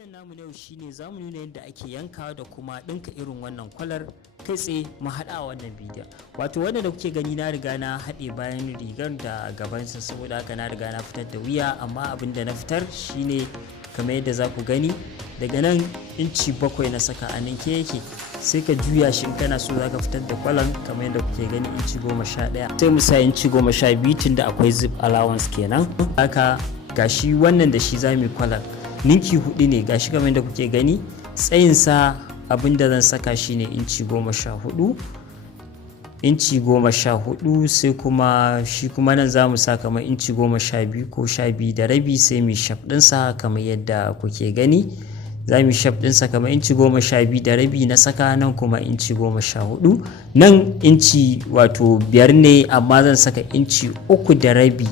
bidiyon namu na yau shine zamu nuna yadda ake yankawa da kuma dinka irin wannan kwalar kai tsaye mu hada wannan bidiyon. Wato wanda da kuke gani na riga na haɗe bayan rigar da gabansa, saboda haka na riga na fitar da wuya, amma abin da na fitar shine kamar yadda za ku gani daga nan inci 7 na saka a ninke yake, sai ka juya shi in kana so zaka fitar da kwalar kamar yadda kuke gani inci 11, sai mu sa inci 12 tunda akwai zip allowance kenan. Haka gashi wannan da shi zamu yi kwalar ninki 4 ne, gashi kamar yadda kuke gani tsayinsa abinda zan saka shine inci 14 sai kuma shi kuma nan zamu sa kamar inci 12 ko 12 da rabi, sai mu shaf ɗinsa kamar yadda kuke gani. Za mu shaf ɗinsa kamar inci 12 da rabi na saka, nan kuma inci 14, nan inci wato 5 ne, amma zan saka inci 3 da rabi,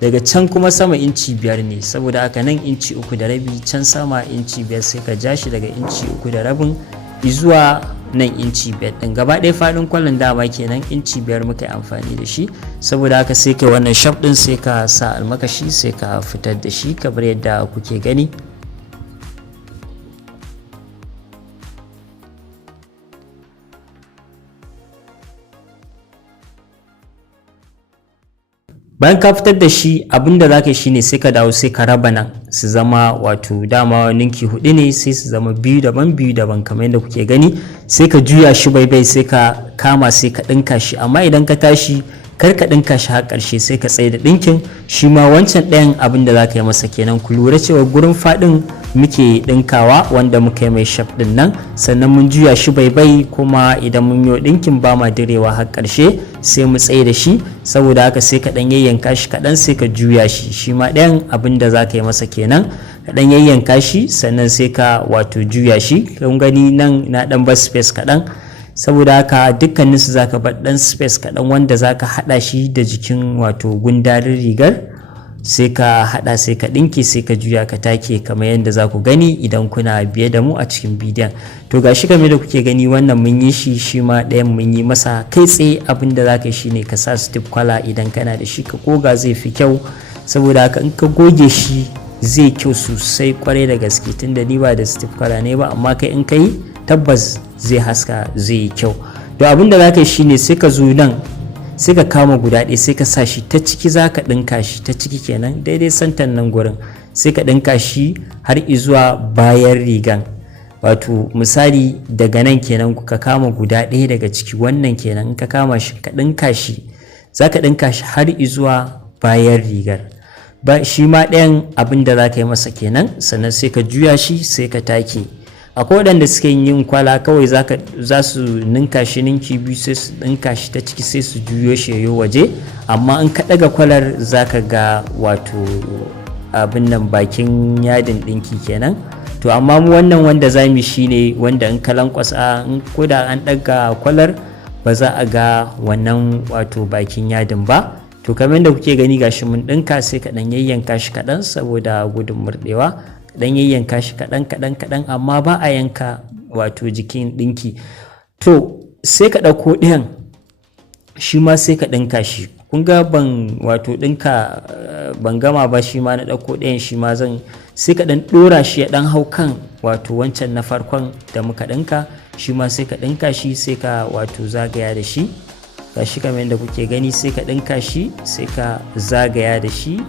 daga can kuma sama inci 5 ne, saboda haka nan inci 3 da rabi, can sama inci 5, sai ka ja shi daga inci 3 da rabin zuwa nan inci 5 din. Gaba ɗaya faɗin kwallon dama kenan inci 5 muka yi amfani da shi, saboda haka sai kai wannan shaf ɗin sai ka sa almakashi sai ka fitar da shi kamar yadda kuke gani. Bayan ka fitar da shi, abinda za ka yi shine sai ka dawo sai ka raba nan su zama wato dama ninki 4 ne, sai su zama biyu daban kamar yadda kuke gani. Sai ka juya shi bai sai ka kama sai ka ɗinka shi, amma idan ka tashi kar ka ɗinka shi har ƙarshe, sai ka tsaye da ɗinkin. Shi ma wancan ɗayan abin da za ka yi masa kenan, ku lura cewa gurin faɗin muke ɗinkawa wanda muka yi mai shaf ɗin nan, sannan mun juya shi bai kuma idan mun yi ɗinkin ba ma direwa har ƙarshe, sai mu tsaye da shi. Saboda haka sai ka ɗan yayyanka shi kaɗan sai ka juya shi, shi ma ɗayan abin da za ka yi masa kenan, ka ɗan yayyanka shi sannan sai ka wato juya shi. Kun gani nan na ɗan bar space kaɗan, saboda haka dukkaninsu za ka bar ɗan space kaɗan wanda za ka haɗa shi da jikin wato gundarin rigar, sai ka haɗa sai ka ɗinke sai ka juya ka take kamar yadda za ku gani idan kuna biye da mu a cikin bidiyon. To gashi kamar da kuke gani wannan mun yi shi, shi ma ɗayan mun yi masa. Kai tsaye abin da za ka yi shine ka sa stiff kwala idan kana da shi, ka goga zai fi kyau, saboda haka in ka goge shi zai kyau sosai kwarai da gaske, tunda ni ba da stiff kwala ne ba, amma kai in ka yi tabbas zai haska zai yi kyau. To abin da za ka yi shine sai ka zo nan sai ka kama guda ɗaya sai ka sa shi ta ciki, za ka ɗinka shi ta ciki kenan daidai santan nan gurin, sai ka ɗinka shi har izuwa bayan rigan. Wato misali daga nan kenan ka kama guda ɗaya daga ciki, wannan kenan in ka kama shi ka ɗinka shi, za ka ɗinka shi har izuwa bayan rigar. Shi ma ɗayan abin da za ka yi masa kenan, sannan sai ka juya shi sai ka take. Akwai waɗanda suke yin kwala kawai za su ninka shi ninki 2 sai su ɗinka shi ta ciki sai su juyo shi yayo waje, amma in ka ɗaga kwalar za ka ga wato abin nan bakin yadin ɗinki kenan. To amma mu wannan wanda za mu shi ne wanda in ka lankwasa, in koda an ɗaga kwalar ba za a ga wannan wato bakin yadin ba. To kamar yadda kuke gani gashi mun ɗinka, sai ka ɗan yayyanka shi kaɗan saboda gudun murɗewa, dan yayyanka shi kaɗan, amma ba a yanka wato jikin ɗinki. To sai ka ɗauko ɗayan shi ma sai ka ɗinka shi. Kun ga ban wato ɗinka ban gama ba, shi ma na ɗauko ɗayan shi ma sai ka ɗan ɗora shi ya ɗan hau kan wato wancan na farkon da muka ɗinka, shi ma sai ka ɗinka shi sai ka wato zagaya da shi. Gashi kamar yadda kuke gani sai ka ɗinka shi sai ka zagaya da shi,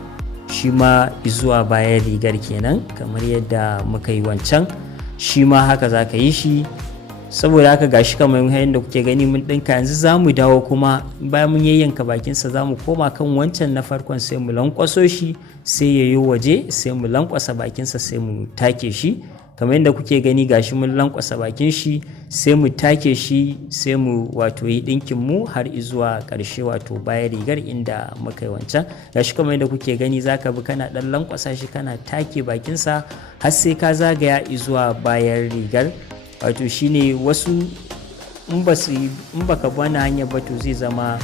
shi ma zuwa bayan rigar kenan kamar yadda muka yi wancan. Shi ma haka za ka yi shi. Saboda haka gashi kamar yadda kuke gani mun ɗinka. Yanzu za mu dawo kuma bayan mun yayyanka bakinsa za mu koma kan wancan na farkon sai mu lankwaso shi sai ya yi waje, sai mu lankwasa bakinsa sai mu take shi kamar yadda kuke gani. Gashi mun lankwasa bakin shi sai mu take shi sai mu wato yi ɗinkin mu har izuwa ƙarshe wato bayan rigar inda muka yi wancan. Gashi kamar yadda kuke gani za ka bi kana ɗan lankwasa shi kana take bakinsa har sai ka zagaya izuwa bayan rigar. Wato shine wasu in baka bi wannan hanyar ba to zai zama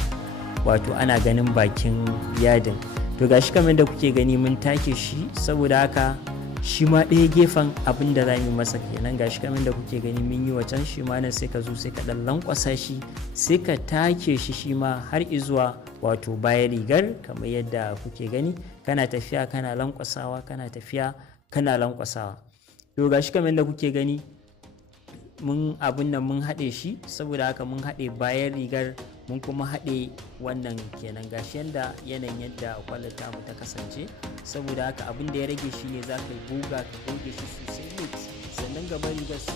wato ana ganin bakin yadin. To gashi kamar yadda kuke gani mun take shi, saboda haka shi ma ɗaya gefen abin da za mu masa kenan. Gashi kamar da kuke gani mun yi wacan, shi ma nan sai ka zo sai ka ɗan lankwasa shi sai ka take shi ma har izuwa wato bayan rigar kamar yadda kuke gani. Kana tafiya kana lankwasawa kana tafiya kana lankwasawa. To gashi kamar yadda kuke gani mun abun nan mun haɗe shi, saboda haka mun haɗe bayan rigar mun kuma haɗe wannan kenan. Gashi yanda yanayin yadda kwallar tamu ta kasance. Saboda haka abin da ya rage shi ne za ka yi goga ka goge shi sosai sannan gaban rigar su